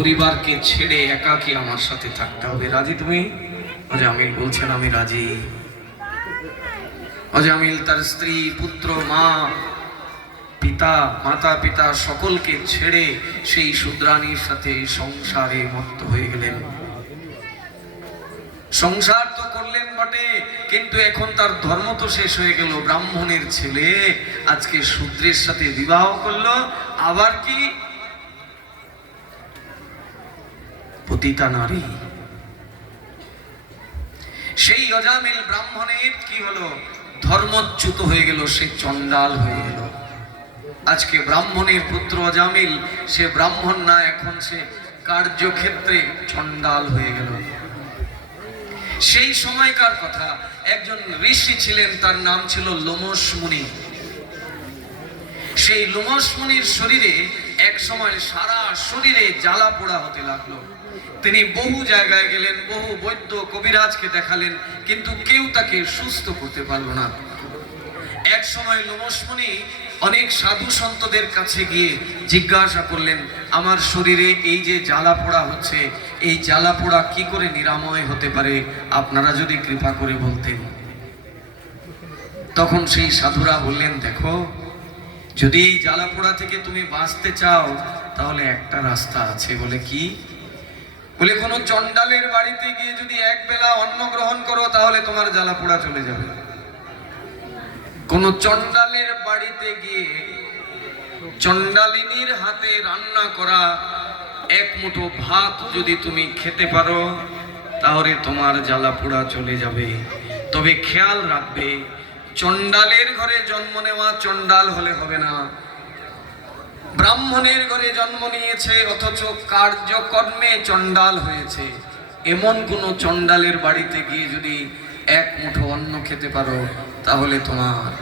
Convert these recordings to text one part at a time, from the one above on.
পরিবারকে ছেড়ে একাকী আমার সাথে থাকতে হবে। রাজি তুমি? অজামিল বলছেন, আমি রাজি। অজামিল তার স্ত্রী, পুত্র, মা, পিতা মাতা পিতা সকলকে ছেড়ে সেই শুদ্রানীর সাথে সংসারে মত্ত হয়ে গেলেন। সংসার তো করলেন বটে, কিন্তু এখন তার ধর্ম তো শেষ হয়ে গেল। ব্রাহ্মণের ছেলে আজকে শূদ্রের সাথে বিবাহ করল, আবার কি? পতিতা নারী। সেই অজামিল ব্রাহ্মণের কি হলো? ধর্মচ্যুত হয়ে গেল, সে চণ্ডাল হয়ে গেল। আজকে ব্রাহ্মণের পুত্র অজামিল, সে ব্রাহ্মণ না, এখন সে কার্যক্ষেত্রে চণ্ডাল হয়ে গেল। সেই সময়কার কথা, একজন ঋষি ছিলেন, তার নাম ছিল লোমস মুনি। সেই লোমস মুনির শরীরে এক সময় সারা শরীরে জ্বালা পোড়া হতে লাগল। তিনি বহু জায়গায় গেলেন, বহু বৈদ্য কবিরাজকে দেখালেন, কিন্তু কেউ তাকে সুস্থ করতে পারল না। এক সময় লোমসমণি অনেক সাধু সন্তদের কাছে গিয়ে জিজ্ঞাসা করলেন, আমার শরীরে এই যে জ্বালা পোড়া হচ্ছে, এই জ্বালা পোড়া কি করে নিরাময় হতে পারে? আপনারা যদি কৃপা করে বলতেন। তখন সেই সাধুরা বললেন, দেখো, যদি এই জ্বালা পোড়া থেকে তুমি বাঁচতে চাও, তাহলে একটা রাস্তা আছে। বলে কি? বলে, কোনো চণ্ডালের বাড়িতে গিয়ে যদি এক বেলা অন্ন গ্রহণ করো, তাহলে তোমার জ্বালা পোড়া চলে যাবে। কোন চণ্ডালের বাড়িতে গিয়ে চণ্ডালিনীর হাতে রান্না করা এক মুঠো ভাত যদি তুমি খেতে পারো, তাহলে তোমার জ্বালা পোড়া চলে যাবে। তবে খেয়াল রাখবে, চণ্ডালের ঘরে জন্ম নেওয়া চণ্ডাল হলে হবে না। ব্রাহ্মণের ঘরে জন্ম নিয়েছে, অথচ কার্যকর্মে চণ্ডাল হয়েছে। এমন কোন চণ্ডালের বাড়িতে গিয়ে যদি এক মুঠো অন্ন খেতে পারো, তাহলে তোমার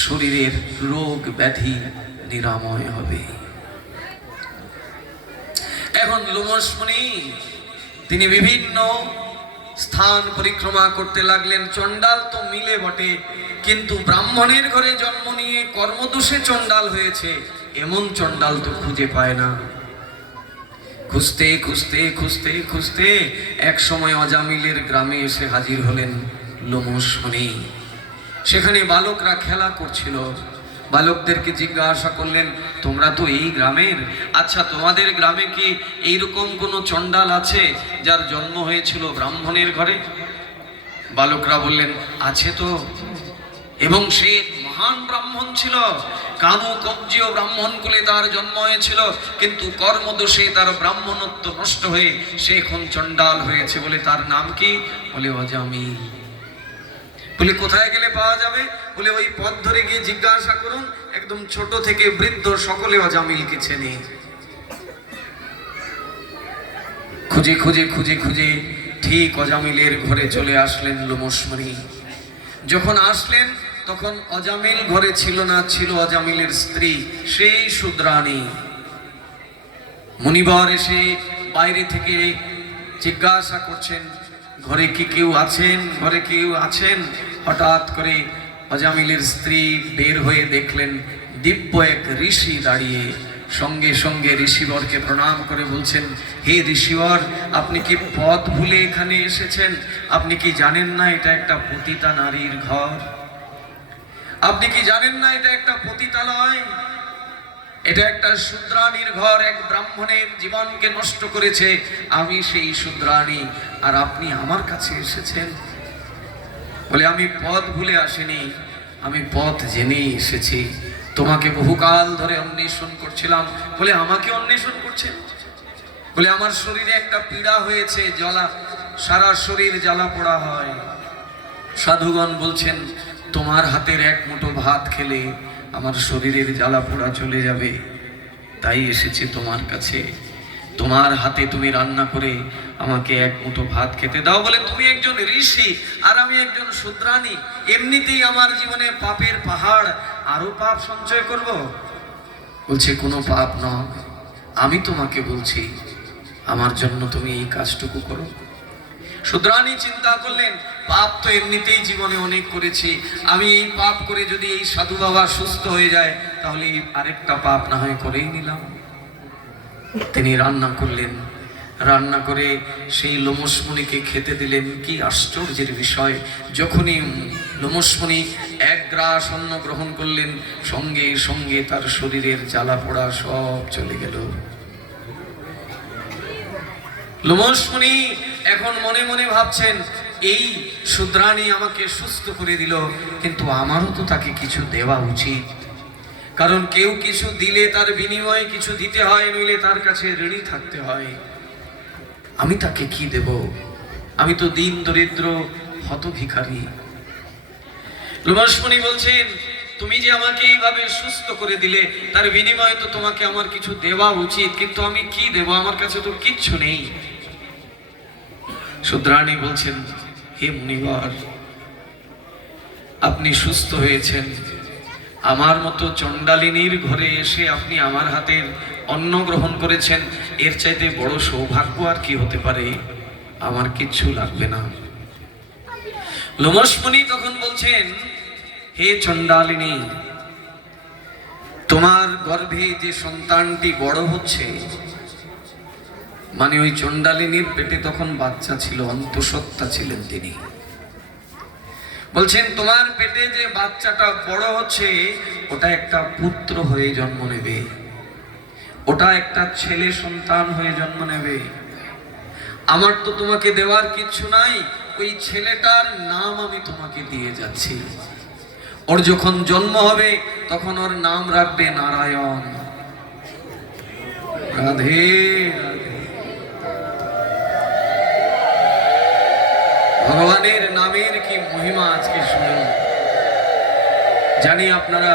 শরীরের রোগ ব্যাধি নিরাময় হবে। এখন লোমসমণি তিনি বিভিন্ন স্থান পরিক্রমা করতে লাগলেন। চণ্ডাল তো মিলে বটে, কিন্তু ব্রাহ্মণের ঘরে জন্ম নিয়ে কর্মদোষে চণ্ডাল হয়েছে। এমন চণ্ডাল তো খুঁজে পায় না। খুঁজতে খুঁজতে খুঁজতে খুঁজতে এক সময় অজামিলের গ্রামে এসে হাজির হলেন লোমসমণি সেখানে বালকরা খেলা করছিল। বালকদেরকে জিজ্ঞাসা করলেন, তোমরা তো এই গ্রামের? আচ্ছা তোমাদের গ্রামে কি এইরকম কোনো চণ্ডাল আছে যার জন্ম হয়েছিল ব্রাহ্মণের ঘরে? বালকরা বললেন, আছে তো। এবং সে মহান ব্রাহ্মণ ছিল। কানু কব্জীয় ব্রাহ্মণ কুলে তার জন্ম হয়েছিল। কিন্তু কর্মদোষে তার ব্রাহ্মণত্ব নষ্ট হয়ে সে এখন চণ্ডাল হয়েছে বলে তার নাম কি? বলে অজামিল। বলে, কোথায় গেলে পাওয়া যাবে? বলে, ওই পথ ধরে গিয়ে জিজ্ঞাসা করুন। একদম ছোট থেকে বৃদ্ধ সকলে অজামিলকে চেনে। খুঁজে খুঁজে খুঁজে খুঁজে ঠিক অজামিলের ঘরে চলে আসলেন লোমসমণি যখন আসলেন তখন অজামিল ঘরে ছিল না, ছিল অজামিলের স্ত্রী, সেই শুদ্রাণী মুনিবর এসে বাইরে থেকে জিজ্ঞাসা করছেন, ঘরে কি কেউ আছেন? ঘরে কেউ আছেন? হঠাৎ করে অজামিলের স্ত্রী বের হয়ে দেখলেন, দিব্য এক ঋষি দাঁড়িয়ে। সঙ্গে সঙ্গে ঋষিবরকে প্রণাম করে বলছেন, হে ঋষিবর, আপনি কি পথ ভুলে এখানে এসেছেন? আপনি কি জানেন না এটা একটা পতিতা নারীর ঘর? আপনি কি জানেন না এটা একটা পতিতালয়? এটা একটা শূদ্রাণীর ঘর, এক ব্রাহ্মণের জীবনকে নষ্ট করেছে। আমি সেই শূদ্রাণী, আর আপনি আমার কাছে এসেছেন। বলে, আমি পথ ভুলে আসিনি, আমি পথ জেনেই এসেছি। তোমাকে বহুকাল ধরে অন্বেষণ করছিলাম। বলে, আমাকে অন্বেষণ করছেন? বলে, আমার শরীরে একটা পীড়া হয়েছে, জ্বালা, সারা শরীর জ্বালা পোড়া হয়। সাধুগণ বলছেন তোমার হাতের এক মুঠো ভাত খেলে আমার শরীরের জ্বালা পোড়া চলে যাবে। তাই এসেছে তোমার কাছে। তোমার হাতে তুমি রান্না করে আমাকে এক মুঠো ভাত খেতে দাও বলে তুমি একজন ঋষি আর আমি একজন শূদ্রাণী এমনিতেই আমার জীবনে পাপের পাহাড়। আরও পাপ সঞ্চয় করব? বলছে, কোনো পাপ নয়। আমি তোমাকে বলছি, আমার জন্য তুমি এই কাজটুকু করো। শুদ্রানী চিন্তা করলেন পাপ তো এমনিতেই জীবনে অনেক করেছি। আমি এই পাপ করে যদি এই সাধু বাবা সুস্থ হয়ে যায়, তাহলে এই আরেকটা পাপ না হয় করেই নিলাম। তিনি রান্না করলেন। রান্না করে সেই লোমসমণিকে খেতে দিলেন। কি আশ্চর্যের বিষয়, যখনই লোমসমণি এক গ্রাস অন্ন গ্রহণ করলেন, সঙ্গে সঙ্গে তার শরীরের জ্বালা পোড়া সব চলে গেল। লোমসমণি এখন মনে মনে ভাবছেন এই শুদ্রাণী আমাকে সুস্থ করে দিল, কিন্তু আমারও তো তাকে কিছু দেওয়া উচিত। কারণ কেউ কিছু দিলে তার বিনিময়ে কিছু দিতে হয়, নইলে তার কাছে ঋণী থাকতে হয়। আমি তাকে কি দেব? আমি তো দিন দরিদ্র হত ভিখারি লোমসমণি বলছেন, তুমি যে আমাকে এইভাবে সুস্থ করে দিলে, তার বিনিময়ে তো তোমাকে আমার কিছু দেওয়া উচিত, কিন্তু আমি কি দেব? আমার কাছে তো কিচ্ছু নেই। শুদ্রাণী বলছেন হে মুনিবর আপনি সুস্থ হয়েছেন। আমার মতো চণ্ডালিনীর ঘরে এসে আপনি আমার হাতের অন্ন গ্রহণ করেছেন, এর চাইতে বড় সৌভাগ্য আর কি হতে পারে? আমার কিচ্ছু লাগবে না। লোমসমণি তখন বলছেন, হে চণ্ডালিনী, তোমার গর্ভে যে সন্তানটি বড় হচ্ছে মানে ওই চণ্ডালিনীর পেটে তখন বাচ্চা ছিল, অন্তঃসত্ত্বা ছিলেন তিনি। বলছেন, তোমার পেটে যে বাচ্চাটা বড় হচ্ছে, ওটা একটা পুত্র হয়ে জন্ম নেবে। ওটা একটা ছেলে সন্তান হয়ে জন্ম নেবে। আমার তো তোমাকে দেওয়ার কিছু নাই, ওই ছেলেটার নাম আমি তোমাকে দিয়ে যাচ্ছি। ওর যখন জন্ম হবে, তখন ওর নাম রাখবে নারায়ণ। রাধে ভগবানের নামের কি মহিমা আজকে শুনুন। জানি আপনারা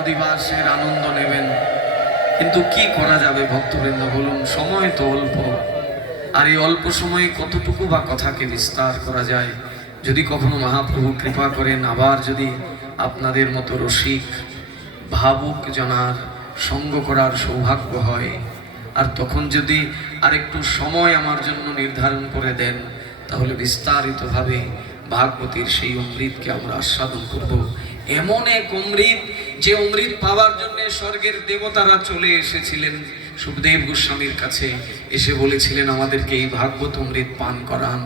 অধিবাসের আনন্দ নেবেন, কিন্তু কি করা যাবে ভক্তবৃন্দ বলুন, সময় তো অল্প। আর এই অল্প সময়ে কতটুকু বা কথাকে বিস্তার করা যায়? যদি কখনো মহাপ্রভু কৃপা করেন, আবার যদি আপনাদের মতো রসিক, ভাবুক জানার, সঙ্গ করার সৌভাগ্য হয়, আর তখন যদি আরেকটু সময় আমার জন্য নির্ধারণ করে দেন তাহলে বিস্তারিতভাবে ভাগবতীর সেই অমৃতকে আমরা আস্বাদন করব। এমন এক অমৃত, যে অমৃত পাওয়ার জন্য স্বর্গের দেবতারা চলে এসেছিলেন। সুখদেব গোস্বামীর কাছে এসে বলেছিলেন, আমাদেরকে এই ভাগবত অমৃত পান করান।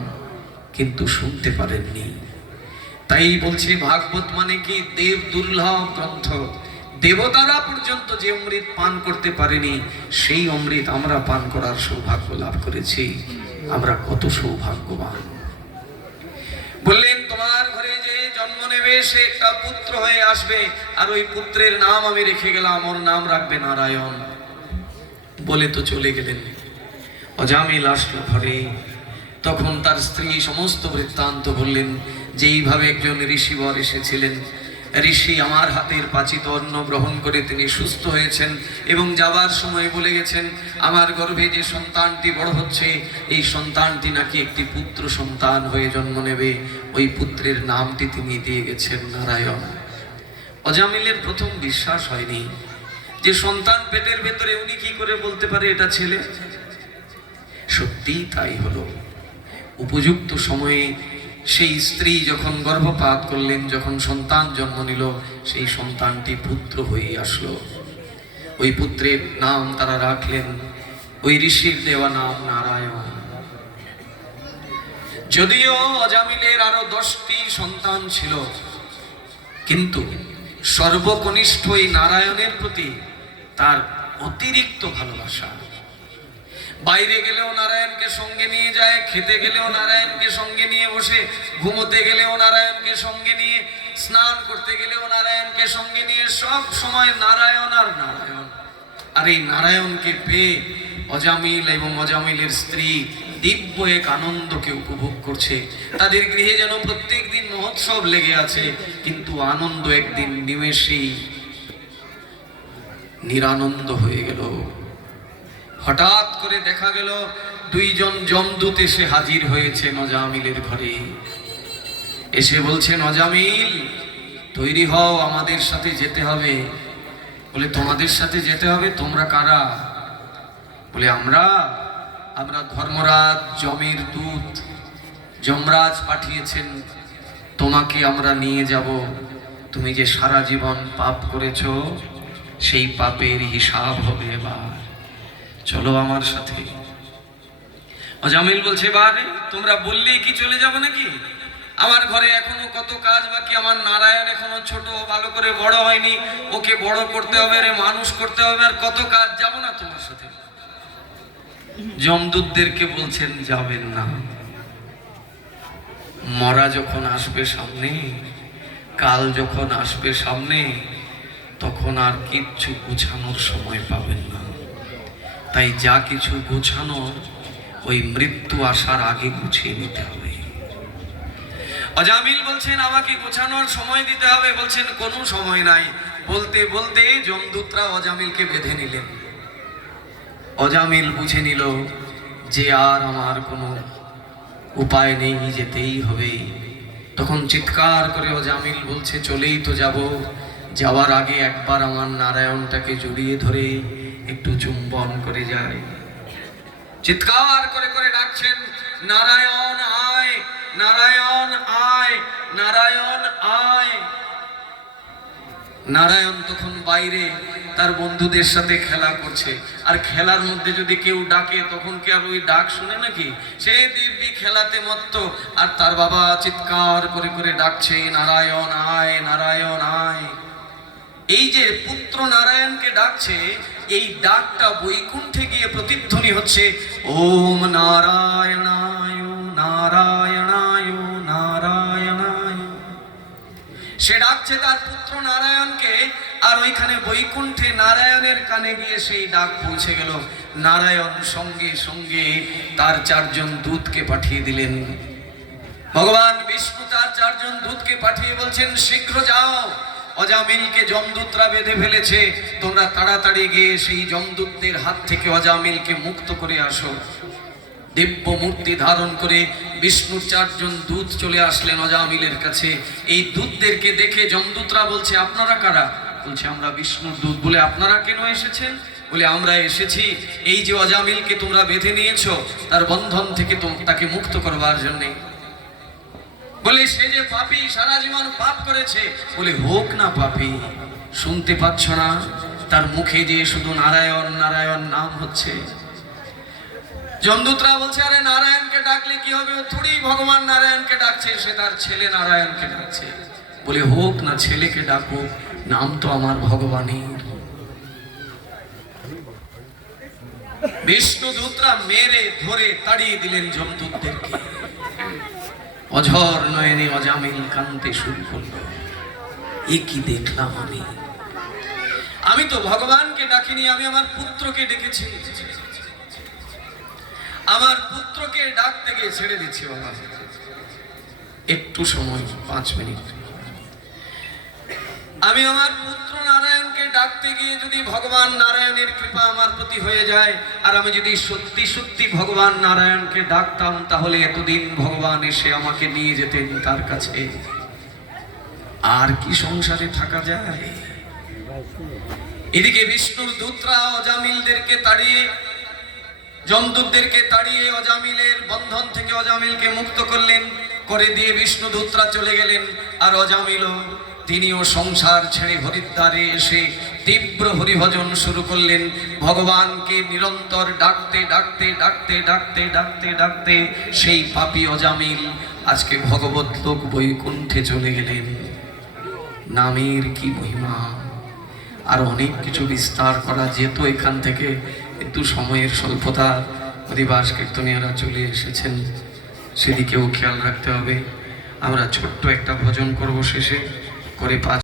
কিন্তু শুনতে পারেননি। তাই বলছি, ভাগবত মানে কি? দেব দুর্লভ গ্রন্থ। দেবতারা পর্যন্ত যে অমৃত পান করতে পারেনি, সেই অমৃত আমরা পান করার সৌভাগ্য লাভ করেছি। আমরা কত সৌভাগ্যবান। বললেন, তোমার ঘরে যে জন্ম নেবে, সে একটা পুত্র হয়ে আসবে। আর ওই পুত্রের নাম আমি রেখে গেলাম, ওর নাম রাখবে নারায়ণ। বলে তো চলে গেলেন। অজামিল আসলো ঘরে। তখন তার স্ত্রী সমস্ত বৃত্তান্ত বললেন যে এইভাবে একজন ঋষিবর এসেছিলেন ঋষি আমার হাতের পাচিত অন্ন গ্রহণ করে তিনি সুস্থ হয়েছেন এবং যাবার সময় বলে গেছেন, আমার গর্ভে যে সন্তানটি বড় হচ্ছে, এই সন্তানটি নাকি একটি পুত্র সন্তান হয়ে জন্ম নেবে। ওই পুত্রের নামটি তিনি দিয়ে গেছেন নারায়ণ। অজামিলের প্রথম বিশ্বাস হয়নি যে সন্তান পেটের ভেতরে উনি কি করে বলতে পারে এটা ছেলে। সত্যিই তাই হলো। উপযুক্ত সময়ে সেই স্ত্রী যখন গর্ভপাত করলেন, যখন সন্তান জন্ম নিল, সেই সন্তানটি পুত্র হয়ে আসলো। ওই পুত্রের নাম তারা রাখলেন, ওই ঋষির দেওয়া নাম নারায়ণ। যদিও অজামিলের আরও দশটি সন্তান ছিল, কিন্তু সর্বকনিষ্ঠ এই নারায়ণের প্রতি তার অতিরিক্ত ভালোবাসা। বাইরে গেলেও নারায়ণকে সঙ্গে নিয়ে যায়, খেতে গেলেও নারায়ণকে সঙ্গে নিয়ে বসে, ঘুমোতে গেলেও নারায়ণকে সঙ্গে নিয়ে, স্নান করতে গেলেও নারায়ণকে সঙ্গে নিয়ে, সব সময় নারায়ণ আর নারায়ণ। আর এই নারায়ণকে পেয়ে অজামিল এবং অজামিলের স্ত্রী দিব্য এক আনন্দকে উপভোগ করছে। তাদের গৃহে যেন প্রত্যেক দিন মহোৎসব লেগে আছে, কিন্তু আনন্দ একদিন নিমেষেই নিরানন্দ হয়ে গেল। হঠাৎ করে দেখা গেল দুইজন জমদূত এসে হাজির হয়েছে নজামিলের ঘরে। এসে বলছে, নজামিল, তৈরি হও, আমাদের সাথে যেতে হবে। বলে, তোমাদের সাথে যেতে হবে? তোমরা কারা? বলে, আমরা আমরা ধর্মরাজ জমির দূত। যমরাজ পাঠিয়েছেন, তোমাকে আমরা নিয়ে যাব। তুমি যে সারা জীবন পাপ করেছ, সেই পাপের হিসাব হবে এবার। চলো আমার সাথে। অজামিল বলছে বারে তোমরা বললেই কি চলে যাব নাকি? আমার ঘরে এখনও কত কাজ বাকি, আমার নারায়ণ এখনও ছোট, ভালো করে বড় হয়নি। ওকে বড় করতে হবে রে মানুষ করতে হবে, আর কত কাজ, যাব না তোমার সাথে। জমদূতদেরকে বলছেন, যাবেন না। মরা যখন আসবে সামনে, কাল যখন আসবে সামনে, তখন আর কিচ্ছু গুছানোর সময় পাবেন না। তাই যা কিছু গুছানো, ওই মৃত্যু আসার আগে গুছিয়ে নিতে হবে। অজামিল বলছেন, আমাকে গোছানোর সময় দিতে হবে। বলছেন, কোনো সময় নাই। বলতে বলতে জমদূতরা অজামিলকে বেঁধে নিলেন। অজামিল বুঝে নিল যে আর আমার কোনো উপায় নেই, যেতেই হবে। তখন চিৎকার করে অজামিল বলছে, চলেই তো যাব। যাওয়ার আগে একবার আমার নারায়ণটাকে জড়িয়ে ধরে একটু চুম্বন করে যায়। চিৎকার করে করে ডাকছেন, নারায়ণ আয় নারায়ণ আয় নারায়ণ আয়। নারায়ণ তখন বাইরে তার বন্ধুদের সাথে খেলা করছে। আর খেলার মধ্যে যদি কেউ ডাকে, তখন কি আর ওই ডাক শুনে নাকি? সে দিব্যি খেলাতে মত্ত। আর তার বাবা চিৎকার করে করে ডাকছে, নারায়ণ আয় নারায়ণ আয়। এই যে পুত্র নারায়ণকে ডাকছে এই ডাকটা বৈকুণ্ঠে গিয়ে প্রতিধ্বনি হচ্ছে, ওম নারায়ণায় নারায়ণায় নারায়ণায়। সে ডাকছে তার পুত্র নারায়ণকে, আর ওইখানে বৈকুণ্ঠে নারায়ণের কানে গিয়ে সেই ডাক পৌঁছে গেল। নারায়ণ সঙ্গে সঙ্গে তার চারজন দূতকে পাঠিয়ে দিলেন। ভগবান বিষ্ণু তার চারজন দূতকে পাঠিয়ে বলছেন, শীঘ্র যাও। অজামিলকে জমদূতরা বেঁধে ফেলেছে। তোমরা তাড়াতাড়ি গিয়ে সেই জমদূতদের হাত থেকে অজামিলকে মুক্ত করে আসো। দিব্য মূর্তি ধারণ করে বিষ্ণুর চারজন দূত চলে আসলেন অজামিলের কাছে। এই দূতদেরকে দেখে জমদূতরা বলছে, আপনারা কারা? বলছে, আমরা বিষ্ণুর দূত। বলে, আপনারা কেন এসেছেন? বলে, আমরা এসেছি। এই যে অজামিলকে তোমরা বেঁধে নিয়েছো, তার বন্ধন থেকে তাকে মুক্ত করবার জন্যে। বলে, সে যে পাপী সারা জীবন পাপ করেছে। বলে, হোক না পাপী, শুনতে পাচ্ছ না, তার মুখে দিয়ে শুধু নারায়ণ নারায়ণ নাম হচ্ছে। জমদূতরা বলছে, আরে, নারায়ণকে ডাকলে কি হবে? থোড়ি ভগবান নারায়ণকে ডাকছে, সে তার ছেলে নারায়ণকে ডাকছে। বলে, হোক না, ছেলেকে ডাকুক, নাম তো আমার ভগবানের বিষ্ণু দূতরা মেরে, ধরে তাড়িয়ে দিলেন জমদূতদেরকে অঝর নয়নে অজামিল কান্তে শুরু এ কি দেখলাম আমি? আমি তো ভগবানকে ডাকিনি, আমি আমার পুত্রকে ডেকেছি। আমার পুত্রকে ডাকতে গিয়ে ছেড়ে দিচ্ছি বাবা। একটু সময়, পাঁচ মিনিট। আমি আমার পুত্র নারায়ণকে ডাকতে গিয়ে যদি ভগবান নারায়ণের কৃপা আমার প্রতি হয়ে যায়, আর আমি যদি সত্যি সত্যি ভগবান নারায়ণকে ডাকতাম, তাহলে এতদিন ভগবান এসে আমাকে নিয়ে যেতেন তার কাছে। আর কি সংসারে থাকা যায়? এদিকে বিষ্ণুর দূতরা অজামিলদেরকে তাড়িয়ে জমদূতদেরকে তাড়িয়ে অজামিলের বন্ধন থেকে অজামিলকে মুক্ত করলেন, করে দিয়ে বিষ্ণু দূতরা চলে গেলেন, আর অজামিলও তিনিও সংসার ছেড়ে হরিদ্বারে এসে তীব্র হরিভজন শুরু করলেন। ভগবানকে নিরন্তর ডাকতে ডাকতে ডাকতে ডাকতে ডাকতে ডাকতে সেই পাপি অজামিল আজকে ভগবত লোক বৈকুণ্ঠে চলে গেলেন। নামের কি মহিমা? আর অনেক কিছু বিস্তার করা যেত এখান থেকে, কিন্তু সময়ের স্বল্পতা অধিবাস কীর্তনীয়রা চলে এসেছেন। সেদিকেও খেয়াল রাখতে হবে। আমরা ছোট্ট একটা ভজন করব শেষে। করে পাঁচ